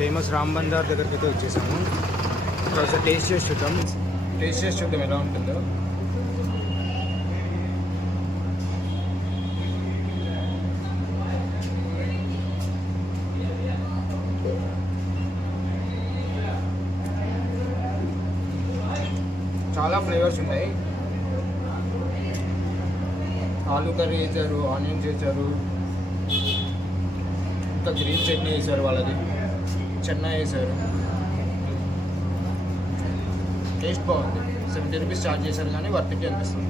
Famous Ram బందార్ దగ్గరికి అయితే వచ్చేసాము. ఒకసారి టేస్ట్ చేసి చూద్దాం ఎలా ఉంటుందో. చాలా ఫ్లేవర్స్ ఉన్నాయి. ఆలూ కర్రీ వేసారు, ఆనియన్స్ వేసారు, ఇంకా గ్రీన్ చట్నీ వేసారు, వాళ్ళది చెన్నై వేసారు. టేస్ట్ బాగుంది. 70 రూపీస్ ఛార్జ్ చేశారు కానీ వర్త్ ఇట్ అనిపిస్తుంది.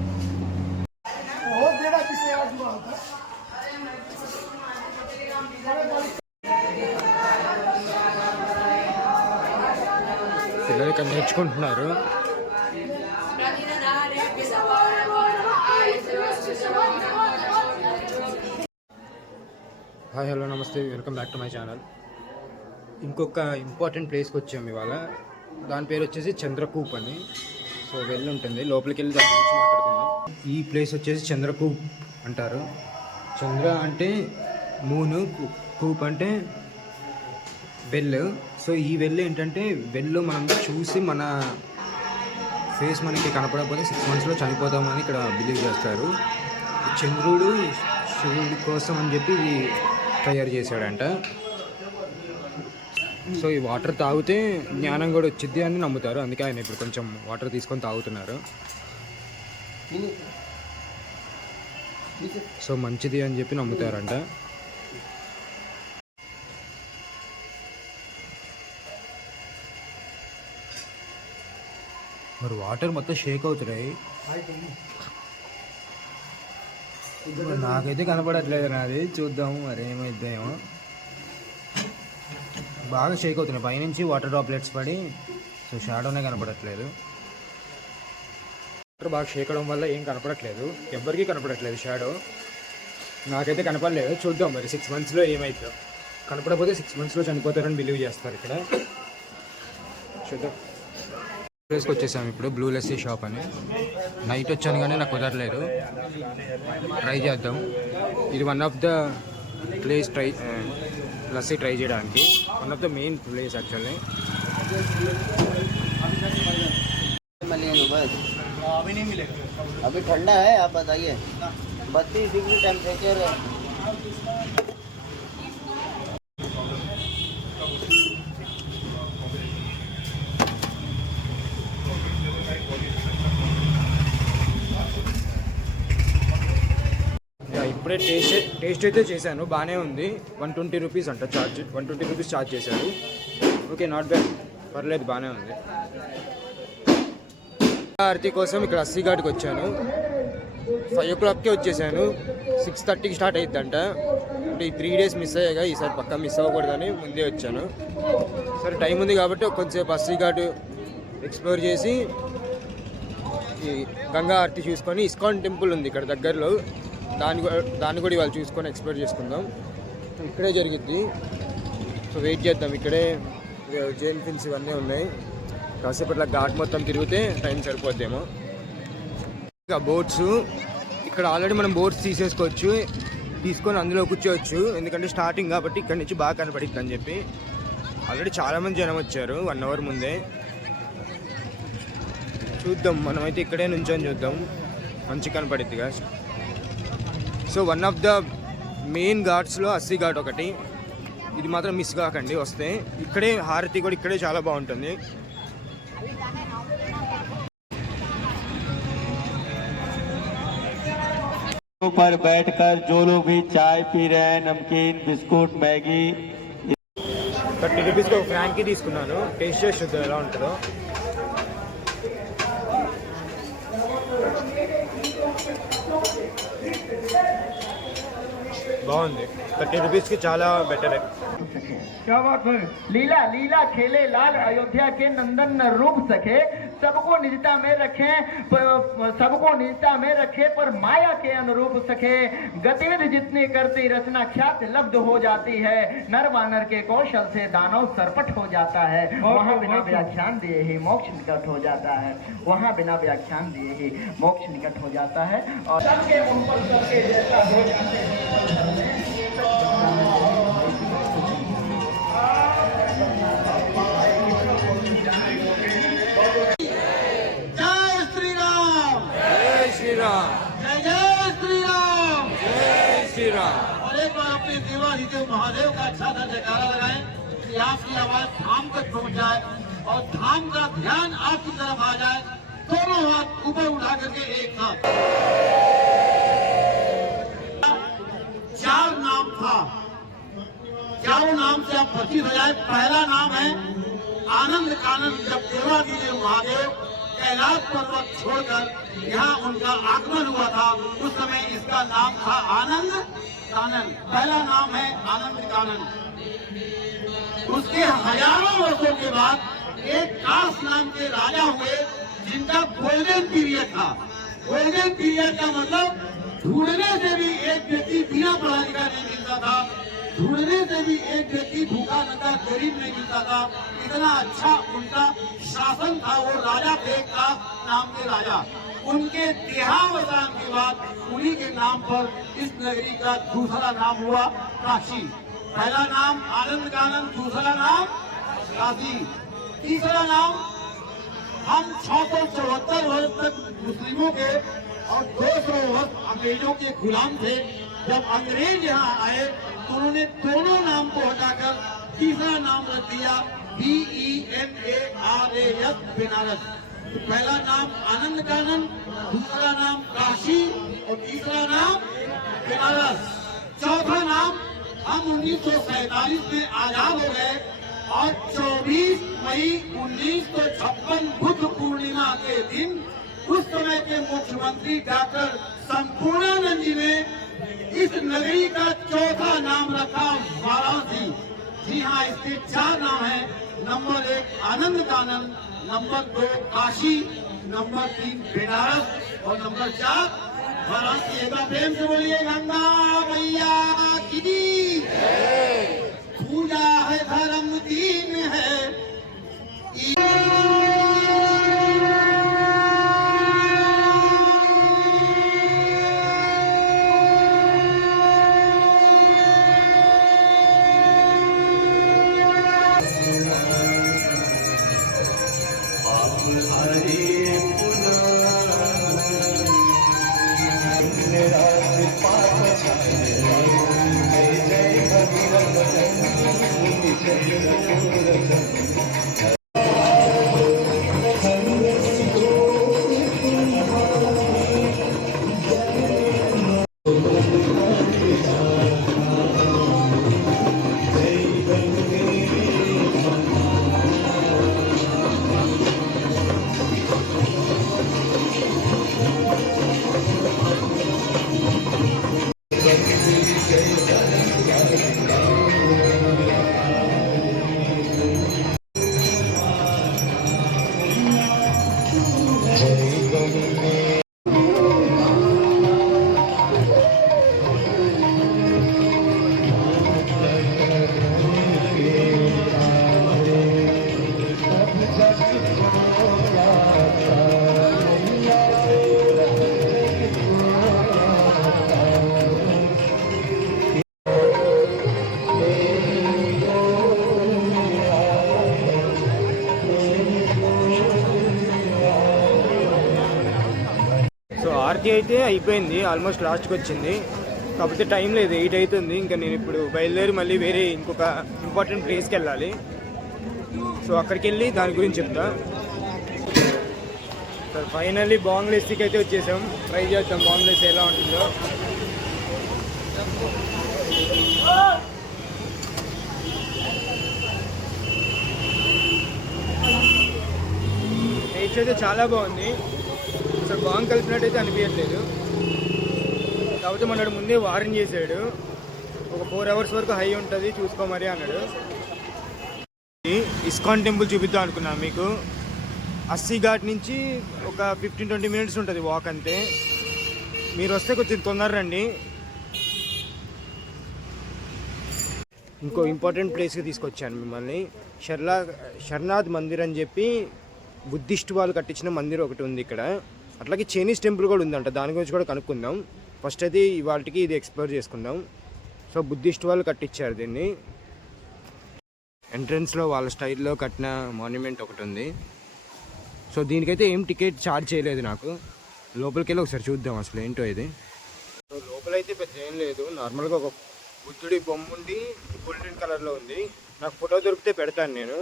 పిల్లలు ఇక్కడ నేర్చుకుంటున్నారు. హాయ్, హలో, నమస్తే, welcome back to my channel. ఇంకొక ఇంపార్టెంట్ ప్లేస్కి వచ్చాము ఇవాళ. దాని పేరు వచ్చేసి చంద్రకూప్ అని. సో వెళ్ళి ఉంటుంది, లోపలికి వెళ్ళి దాని గురించి మాట్లాడుకుందాం. ఈ ప్లేస్ వచ్చేసి చంద్రకూప్ అంటారు. చంద్ర అంటే మూను, కూప్ అంటే వెల్. సో ఈ వెల్ ఏంటంటే, వెల్ మనం చూసి మన ఫేస్ మనకి కనపడకపోతే 6 monthsలో చనిపోతామని ఇక్కడ బిలీవ్ చేస్తారు. చంద్రుడు శివుడి కోసం అని చెప్పి ఇది తయారు చేశాడంట. సో ఈ వాటర్ తాగితే జ్ఞానం కూడా వచ్చింది అని నమ్ముతారు. అందుకే ఆయన ఇప్పుడు కొంచెం వాటర్ తీసుకొని తాగుతున్నారు. సో మంచిది అని చెప్పి నమ్ముతారంట. మరి వాటర్ మొత్తం షేక్ అవుతున్నాయి. నాకైతే కనపడట్లేదు. నాది చూద్దాము మరి ఏమైద్దామో. బాగా షేక్ అవుతున్నాయి పైనుంచి వాటర్ డ్రాప్లెట్స్ పడి. సో షాడోనే కనపడట్లేదు. వాటర్ బాగా షేక్ అవడం వల్ల ఏం కనపడట్లేదు, ఎవ్వరికీ కనపడట్లేదు షాడో. నాకైతే కనపడలేదు. చూద్దాం మరి 6 monthsలో ఏమైద్దో. కనపడకపోతే 6 monthsలో చనిపోతారని బిలీవ్ చేస్తారు ఇక్కడ. చూద్దాం. ప్లేస్కి వచ్చేసాము ఇప్పుడు, బ్లూ లస్సీ షాప్ అని. నైట్ వచ్చాను కానీ నాకు కుదరలేదు. ట్రై చేద్దాం. ఇది one of the place lassi try చేయడానికి. One of the main place actually. अभी नहीं मिलेगा, अभी ठंडा है. आप बताइए. 32 डिग्री टेम्परेचर है. ఇప్పుడే టేస్ట్ అయితే చేశాను, బాగానే ఉంది. 120 రూపీస్ అంట ఛార్జ్. 120 రూపీస్ ఛార్జ్ చేశారు. ఓకే, నాట్ బ్యాడ్, పర్లేదు, బాగానే ఉంది. ఆరతి కోసం ఇక్కడ అస్సీ ఘాట్కి వచ్చాను. 5 o'clockకే వచ్చేసాను. 6:30కి స్టార్ట్ అయిద్దంట. అంటే ఈ 3 days మిస్ అయ్యాగా, ఈసారి పక్కా మిస్ అవ్వకూడదని ముందే వచ్చాను. సరే టైం ఉంది కాబట్టి కొంచెంసేపు అస్సీ ఘాట్ ఎక్స్ప్లోర్ చేసి ఈ గంగా ఆరతి చూసుకొని, ఇస్కాన్ టెంపుల్ ఉంది ఇక్కడ దగ్గరలో, దాన్ని కూడా ఇవాళ చూసుకొని ఎక్స్ప్లోర్ చేసుకుందాం. ఇక్కడే జరిగిద్ది. సో వెయిట్ చేద్దాం. ఇక్కడే జైన్ ఫిన్స్ ఇవన్నీ ఉన్నాయి. కాసేపట్ల ఘాట్ మొత్తం తిరిగితే టైం సరిపోద్దేమో. ఇంకా బోట్స్ ఇక్కడ ఆల్రెడీ మనం బోట్స్ తీసేసుకోవచ్చు, తీసుకొని అందులో కూర్చోవచ్చు. ఎందుకంటే స్టార్టింగ్ కాబట్టి ఇక్కడ నుంచి బాగా కనపడిద్ది అని చెప్పి. ఆల్రెడీ చాలామంది జనం వచ్చారు 1 hour ముందే. చూద్దాం, మనమైతే ఇక్కడే నుంచొని చూద్దాం, మంచి కనపడిద్దిగా. So one of the main ఘాట్స్లో అస్సీ ఘాట్ ఒకటి. ఇది మాత్రం మిస్ కాకండి వస్తే. ఇక్కడే హారతి కూడా ఇక్కడే చాలా బాగుంటుంది. ऊपर बैठकर जो लोग भी चाय पी रहे हैं, नमकीन, बिस्कुट, मैगी. 30 రూపీస్కి ఒక ఫ్రాంకీ తీసుకున్నాను. టేస్ట్ చేసి చూద్దాం ఎలా ఉంటుందో. బాగుంది. 30 రూపీస్కి చాలా బెటర్. क्या बात है. लीला लीला खेले लाल अयोध्या के नंदन न रूप सके. सबको निजता में रखे, सबको निजता में रखे, पर माया के अनुरूप सके. गतिविधि जितनी करती रचना ख्यात लब्ध हो जाती है. नर वानर के कौशल से दानव सरपट हो जाता है. वहाँ बिना व्याख्यान दिए ही मोक्ष निकट हो जाता है. वहाँ बिना व्याख्यान दिए ही मोक्ष निकट हो जाता है. और सबके मुंह पर सबके जैसा हो जाते हैं. पहुंच जाए और धाम का ध्यान आपकी तरफ आ जाए। दोनों हाथ ऊपर उठा करके एक साथ। 4 नाम था, चारों नाम से आप परिचित हो जाए। पहला नाम है आनंद कानन। जब देवादिदेव महादेव कैलाश पर्वत छोड़कर यहाँ उनका आगमन हुआ था, उस समय इसका नाम था आनंद कानन। पहला नाम है आनंद कानन। उसके हजारों वर्षों के बाद एक काश नाम के राजा हुए, जिनका गोल्डन पीरियड था। गोल्डन पीरियड का मतलब ढूंढने से भी एक व्यक्ति बिना पढ़ा लिखा नहीं मिलता था, ढूंढने से भी एक व्यक्ति भूखा नंगा गरीब नहीं मिलता था। इतना अच्छा उनका शासन था। वो राजा थे काश नाम के राजा। उनके देहावसान के बाद उन्हीं के नाम पर इस नगरी का दूसरा नाम हुआ काशी। पहला नाम आनंद कानन, दूसरा नाम काशी, तीसरा नाम हम 674 वर्ष तक मुस्लिमों के और 200 वर्ष अंग्रेजों के गुलाम थे। जब अंग्रेज यहाँ आए तो उन्होंने दोनों नाम को हटाकर तीसरा नाम रख दिया BENARAS, बनारस। तो पहला नाम आनंद कानन, दूसरा नाम काशी और तीसरा नाम बनारस। चौथा नाम हम 1947 में आजाद हो गए और 24 मई 1956 बुद्ध पूर्णिमा के दिन उस समय के मुख्यमंत्री डॉक्टर संपूर्णानंद जी ने इस नगरी का चौथा नाम रखा वाराणसी। जी हाँ, इसके 4 नाम हैं। नंबर 1 आनंद कानन, नंबर 2 काशी, नंबर 3 बनारस और नंबर 4 वाराणसी। एक बार प्रेम से बोलिए गंगा मैया की पूजा है, धर्म 3 है। ఆర్తి అయితే అయిపోయింది, ఆల్మోస్ట్ లాస్ట్కి వచ్చింది. కాకపోతే టైం లేదు, 8 అవుతుంది. ఇంకా నేను ఇప్పుడు బయలుదేరి మళ్ళీ వేరే ఇంకొక ఇంపార్టెంట్ ప్లేస్కి వెళ్ళాలి. సో అక్కడికి వెళ్ళి దాని గురించి చెప్తా. సో ఫైనల్లీ బాంగ్లాదేశ్కి అయితే వచ్చేసాం. ట్రై చేద్దాం బాంగ్లాదేశ్ ఎలా ఉంటుందో. టేస్ట్ అయితే చాలా బాగుంది. అసలు బాంగ్ కలిపినట్టయితే అనిపించట్లేదు. కాకపోతే మనడు ముందే వార్న్ చేశాడు, ఒక 4 అవర్స్ వరకు హై ఉంటుంది చూసుకోమరి అన్నాడు. ఇస్కాన్ టెంపుల్ చూపిద్దాం అనుకున్నాను మీకు. 80 ఘాట్ నుంచి ఒక 15-20 మినిట్స్ ఉంటుంది వాక్ అంతే. మీరు వస్తే కొంచెం తొందర రండి. ఇంకో ఇంపార్టెంట్ ప్లేస్కి తీసుకొచ్చాను మిమ్మల్ని. శర్నాథ్ మందిర్ అని చెప్పి బుద్ధిస్ట్ వాళ్ళు కట్టించిన మందిర్ ఒకటి ఉంది ఇక్కడ. అట్లాగే చైనీస్ టెంపుల్ కూడా ఉందంట, దాని గురించి కూడా కనుక్కుందాం. ఫస్ట్ అయితే ఇవాళకి ఇది ఎక్స్ప్లోర్ చేసుకుందాం. సో బుద్ధిస్ట్ వాళ్ళు కట్టించారు దీన్ని. ఎంట్రన్స్లో వాళ్ళ స్టైల్లో కట్టిన మాన్యుమెంట్ ఒకటి ఉంది. సో దీనికైతే ఏం టికెట్ ఛార్జ్ చేయలేదు నాకు. లోపలికి వెళ్ళి ఒకసారి చూద్దాం అసలు ఏంటో ఇది. సో లోపలైతే పెద్ద ఏం లేదు, నార్మల్గా ఒక బుద్ధుడి బొమ్మ ఉండి గోల్డెన్ కలర్లో ఉంది. నాకు ఫోటో దొరికితే పెడతాను నేను.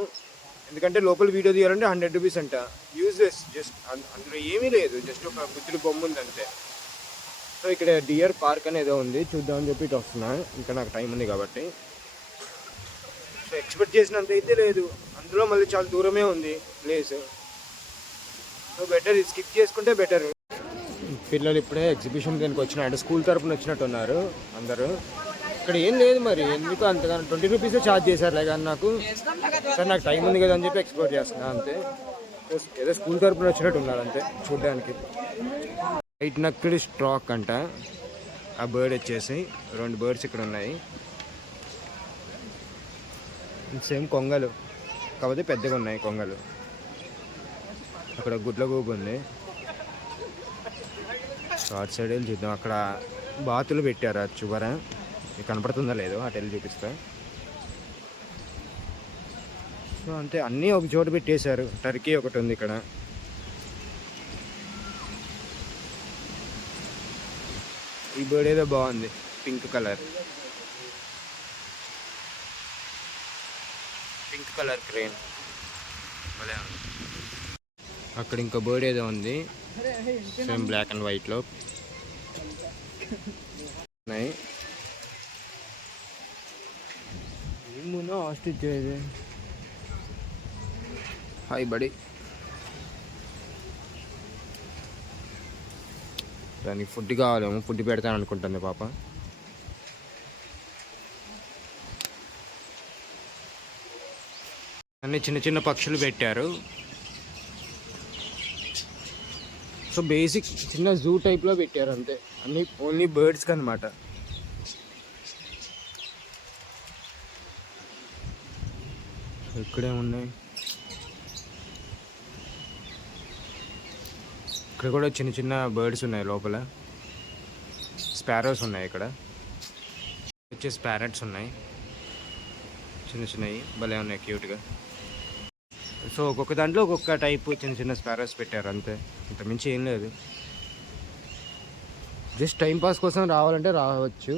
ఎందుకంటే లోపల వీడియో తీయాలంటే 100 రూపీస్ అంట. యూజ్లెస్, జస్ట్ అందులో ఏమీ లేదు, జస్ట్ ఒక బుద్ధుడి బొమ్మ ఉంది అంతే. సో ఇక్కడ డియర్ పార్క్ అని ఏదో ఉంది, చూద్దామని చెప్పి ఇటు వస్తున్నా, ఇంకా నాకు టైం ఉంది కాబట్టి. సో ఎక్స్పెక్ట్ చేసినంత అయితే లేదు, అందులో మళ్ళీ చాలా దూరమే ఉంది ప్లేస్. సో బెటర్ స్కిప్ చేసుకుంటే బెటర్. పిల్లలు ఇప్పుడే ఎగ్జిబిషన్ దానికి వచ్చిన, అంటే స్కూల్ తరపున వచ్చినట్టు ఉన్నారు అందరూ. ఇక్కడ ఏం లేదు మరి, ఎందుకు అంతగానో 20 రూపీసే ఛార్జ్ చేశారులే కానీ నాకు. సరే నాకు టైం ఉంది కదా అని చెప్పి ఎక్స్ప్లోర్ చేస్తున్నా అంతే. ఏదో స్కూల్ తరపున వచ్చినట్టు ఉన్నారు అంతే చూడడానికి. వైట్ నక్డ్ స్ట్రాక్ అంట ఆ బర్డ్ వచ్చేసి, 2 బర్డ్స్ ఇక్కడ ఉన్నాయి. సేమ్ కొంగలు, కాకపోతే పెద్దగా ఉన్నాయి కొంగలు. అక్కడ గుడ్ల గూబు ఉంది. షార్ట్ సైడ్ వెళ్ళి చూద్దాం, అక్కడ బాతులు పెట్టారు ఆ చివర, కనపడుతుందా లేదో అటు వెళ్ళి చూపిస్తా. సో అంతే, అన్నీ ఒక చోట పెట్టేశారు. టర్కీ ఒకటి ఉంది ఇక్కడ. ఈ బర్డ్ ఏదో బాగుంది, పింక్ కలర్ క్రేన్. అక్కడ ఇంకో బర్డ్ ఏదో ఉంది, సేమ్ బ్లాక్ అండ్ వైట్లో ఉన్నాయి. ఏమున్నా ఆస్ట్రిచ్ ఇది. హాయ్ బడి. దానికి ఫుడ్ కావాలేమో, ఫుడ్ పెడతాను అనుకుంటుంది పాప. అన్ని చిన్న చిన్న పక్షులు పెట్టారు. సో బేసిక్ చిన్న జూ టైప్లో పెట్టారు అంతే, అన్ని ఓన్లీ బర్డ్స్కి అనమాట. ఇక్కడే ఉన్నాయి, ఇక్కడ కూడా చిన్న చిన్న బర్డ్స్ ఉన్నాయి లోపల. స్పారోస్ ఉన్నాయి, ఇక్కడ వచ్చేసి ప్యారెట్స్ ఉన్నాయి, చిన్న చిన్నవి భలే ఉన్నాయి క్యూట్గా. సో ఒక్కొక్క దాంట్లో ఒక్కొక్క టైపు చిన్న చిన్న స్పారోస్ పెట్టారు అంతే, ఇంత మించి ఏం లేదు. జస్ట్ టైంపాస్ కోసం రావాలంటే రావచ్చు.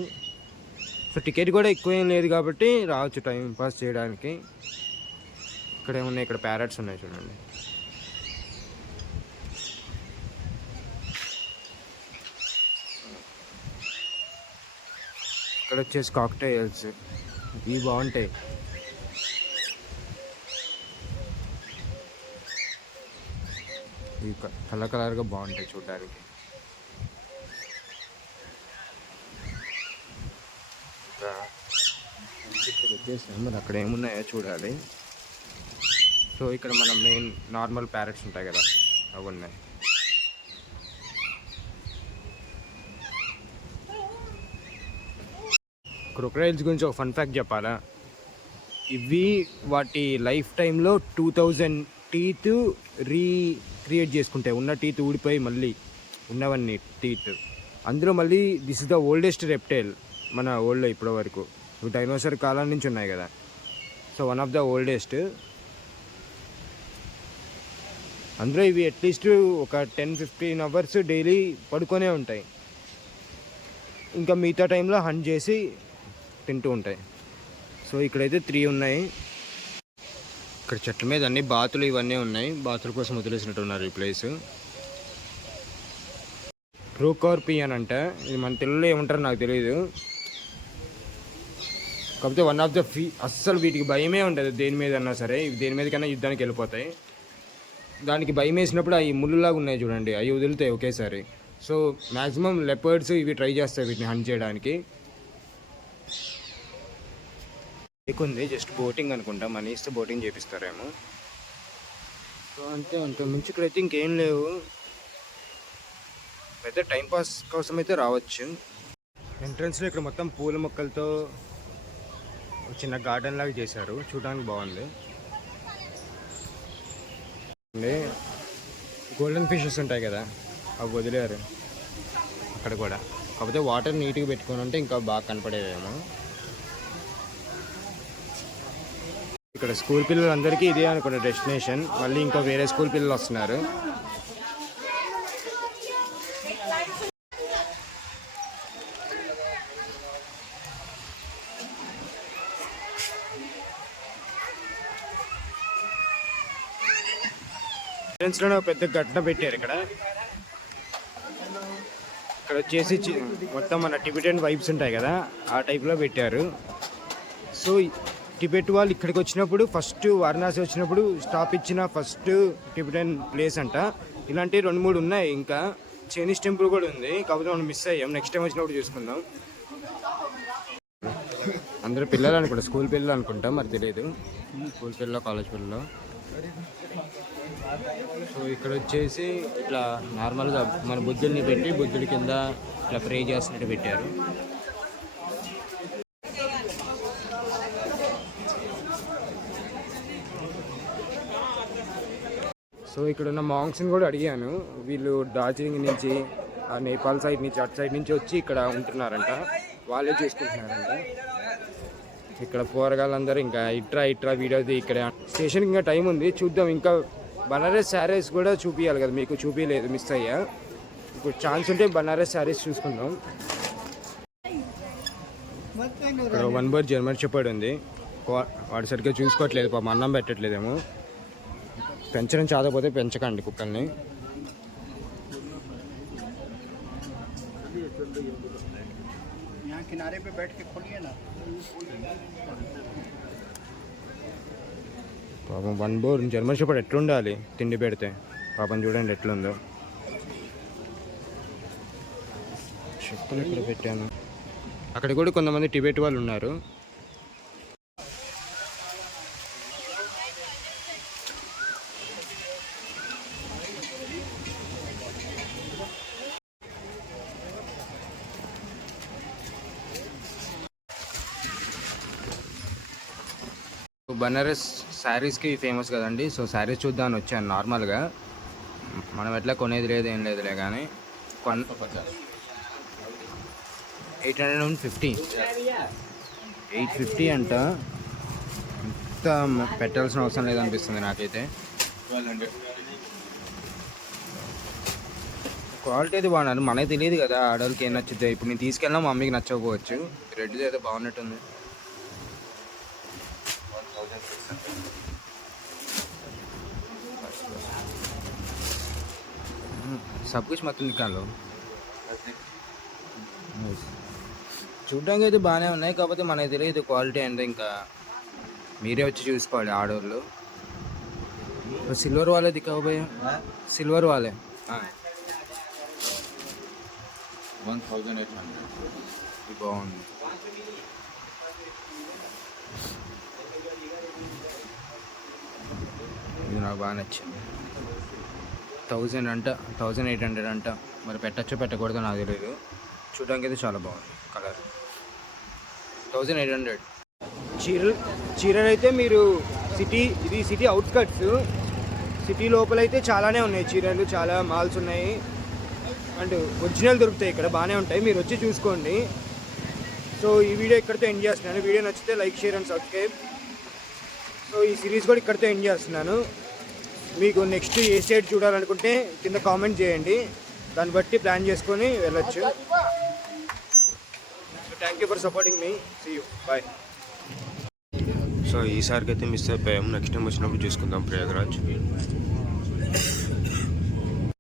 సో టికెట్ కూడా ఎక్కువ ఏం లేదు కాబట్టి రావచ్చు టైంపాస్ చేయడానికి. ఇక్కడ ఏమున్నాయి, ఇక్కడ ప్యారెట్స్ ఉన్నాయి చూడండి. ఇక్కడ వచ్చేసి కాక్టైల్స్, ఇవి బాగుంటాయి. ఇవి కలర్గా బాగుంటాయి చూడడానికి. ఇక్కడ వచ్చేసి మరి అక్కడ ఏమున్నాయో చూడాలి. సో ఇక్కడ మన మెయిన్ నార్మల్ ప్యారెట్స్ ఉంటాయి కదా, అవి ఉన్నాయి. క్రొకడైల్స్ గురించి ఒక ఫన్ ఫ్యాక్ట్ చెప్పాలా. ఇవి వాటి లైఫ్ టైంలో 2000 టీత్ రీక్రియేట్ చేసుకుంటాయి. ఉన్న టీత్ ఊడిపోయి మళ్ళీ ఉన్నవన్నీ టీత్. అందులో మళ్ళీ this is the oldest reptile మన వరల్డ్లో ఇప్పటి వరకు. డైనోసార్ కాలం నుంచి ఉన్నాయి కదా, so one of the oldest. అందులో ఇవి అట్లీస్ట్ ఒక 10-15 అవర్స్ డైలీ పడుకొనే ఉంటాయి. ఇంకా మిగతా టైంలో హంట్ చేసి తింటూ ఉంటాయి. సో ఇక్కడైతే 3 ఉన్నాయి. ఇక్కడ చెట్ల మీద అన్ని బాతులు ఇవన్నీ ఉన్నాయి, బాతుల కోసం వదిలేసినట్టు ఉన్నారు ఈ ప్లేస్. ప్రోకార్పియన్ అంట, ఇది మన తెలుగులో ఏమంటారో నాకు తెలియదు. కాకపోతే వన్ ఆఫ్ ద అస్సలు వీటికి భయమే ఉండదు దేని మీద అన్నా సరే. ఇవి దేని మీదకన్నా యుద్ధానికి వెళ్ళిపోతాయి. దానికి భయం వేసినప్పుడు అవి ముళ్ళులాగా ఉన్నాయి చూడండి, అవి వదులుతాయి ఒకేసారి. సో మ్యాక్సిమం లెపర్డ్స్ ఇవి ట్రై చేస్తాయి వీటిని హంట్ చేయడానికి. ఉంది జస్ట్ బోటింగ్ అనుకుంటా, మనీ ఇస్తే బోటింగ్ చేపిస్తారేమో. సో అంతే, అంత మించి ఇక్కడైతే ఇంకేం లేవు. అయితే టైంపాస్ కోసం అయితే రావచ్చు. ఎంట్రన్స్లో ఇక్కడ మొత్తం పూల మొక్కలతో చిన్న గార్డెన్ లాగా చేశారు, చూడడానికి బాగుంది. గోల్డెన్ ఫిషెస్ ఉంటాయి కదా, అవి వదిలేరు అక్కడ కూడా. కాకపోతే వాటర్ నీట్గా పెట్టుకొని ఉంటే ఇంకా బాగా కనపడేవేమో. ఇక్కడ స్కూల్ పిల్లలందరికీ ఇదే అనుకున్న డెస్టినేషన్. మళ్ళీ ఇంకా వేరే స్కూల్ పిల్లలు వస్తున్నారు. ఫ్రెండ్స్లోనే ఒక పెద్ద ఘటన పెట్టారు ఇక్కడ వచ్చేసి మొత్తం మన టిబెటన్ వైబ్స్ ఉంటాయి కదా, ఆ టైప్లో పెట్టారు. సో టిబెట్ వాళ్ళు ఇక్కడికి వచ్చినప్పుడు ఫస్ట్ వారణాసి వచ్చినప్పుడు స్టాప్ ఇచ్చిన ఫస్ట్ టిబెటన్ ప్లేస్ అంట. ఇలాంటి 2-3 ఉన్నాయి. ఇంకా చైనీస్ టెంపుల్ కూడా ఉంది, కాకపోతే మనం మిస్ అయ్యాం. నెక్స్ట్ టైం వచ్చినప్పుడు చూసుకుందాం. అందరూ పిల్లలు అనుకుంటా, స్కూల్ పిల్లలు అనుకుంటా, మరి తెలియదు, స్కూల్ పిల్లలు కాలేజ్ పిల్లలు. సో ఇక్కడ వచ్చేసి ఇట్లా నార్మల్గా మన బుద్ధుడిని పెట్టి బుద్ధుడి కింద ఇట్లా ప్రే చేస్తున్నట్టు పెట్టారు. సో ఇక్కడ ఉన్న మాంగ్స్ని కూడా అడిగాను, వీళ్ళు డార్జిలింగ్ నుంచి, ఆ నేపాల్ సైడ్ నుంచి, అటు సైడ్ నుంచి వచ్చి ఇక్కడ ఉంటున్నారంట, వాళ్ళే చూసుకుంటున్నారంట. ఇక్కడ పోరగాళ్ళందరూ ఇంకా ఇట్రా వీడియోది. ఇక్కడ స్టేషన్కి ఇంకా టైం ఉంది, చూద్దాం. ఇంకా బనారస్ శారీస్ కూడా చూపించాలి కదా, మీకు చూపించలేదు, మిస్ అయ్యా. ఇప్పుడు ఛాన్స్ ఉంటే బనారస్ శారీస్ చూసుకుందాం. ఇక్కడ 1 బోర్ జర్మన్ షెపర్డ్ ఉంది, వాడు సరిగ్గా చూసుకోవట్లేదు, పాపం అన్నం పెట్టట్లేదేమో. పెంచడం చాదపోతే పెంచకండి కుక్కల్ని. పాపం 1 బోర్ జర్మన్ షెపర్డ్ ఎట్లుండాలి తిండి పెడితే, పాపం చూడండి ఎట్లుందో. చెప్పులు ఇక్కడ పెట్టాను. అక్కడ కూడా కొంతమంది టిబెట్ వాళ్ళు ఉన్నారు. బనారస్ శారీస్కి ఫేమస్ కదండి. సో శారీస్ చూద్దామని వచ్చాను నార్మల్గా. మనం ఎట్లా కొనేది లేదు, ఏం లేదులే, కానీ 850 అంట. ఇంత పెట్టాల్సిన అవసరం లేదనిపిస్తుంది నాకైతే. క్వాలిటీ అయితే బాగున్నారు, మనకి తెలియదు కదా ఆడవాళ్ళకి ఏం నచ్చుద్ది. ఇప్పుడు నేను తీసుకెళ్ళినా మా మమ్మీకి నచ్చకపోవచ్చు. రెడ్ది అయితే బాగున్నట్టుంది. सब कुछ मत निकालो. చూడడానికి అయితే బాగానే ఉన్నాయి, కాకపోతే మనకి తెలియదు క్వాలిటీ అంటే. ఇంకా మీరే వచ్చి చూసుకోవాలి ఆడవాళ్ళు. సిల్వర్ వాళ్ళే దిక్కావు భయ్యా, సిల్వర్ వాళ్ళే 1800 ఇది బాగుంది. ఇది నాకు బాగా నచ్చింది. 1000 అంట, 1800 అంట. మరి పెట్టచ్చో పెట్టకూడదో నాకు తెలియదు. చూడడానికి అయితే చాలా బాగుంది కలర్. 1800. చీరలు అయితే మీరు ఇది సిటీ అవుట్స్కట్స్, సిటీ లోపలైతే చాలానే ఉన్నాయి చీరలు, చాలా మాల్స్ ఉన్నాయి. అండ్ ఒరిజినల్ దొరుకుతాయి ఇక్కడ, బాగానే ఉంటాయి, మీరు వచ్చి చూసుకోండి. సో ఈ వీడియో ఇక్కడితో ఎండ్ చేస్తున్నాను. వీడియో నచ్చితే like, share and subscribe. So ఈ సిరీస్ కూడా ఇక్కడితో ఎండ్ చేస్తున్నాను. మీకు నెక్స్ట్ ఏ స్టేట్ చూడాలనుకుంటే కింద కామెంట్ చేయండి, దాన్ని బట్టి ప్లాన్ చేసుకొని వెళ్ళొచ్చు. So thank you for supporting me. See you, bye. So ఈసారికి అయితే మిస్ అయిపోయాము. నెక్స్ట్ టైం వచ్చినప్పుడు చూసుకుందాం ప్రయాగరాజ్.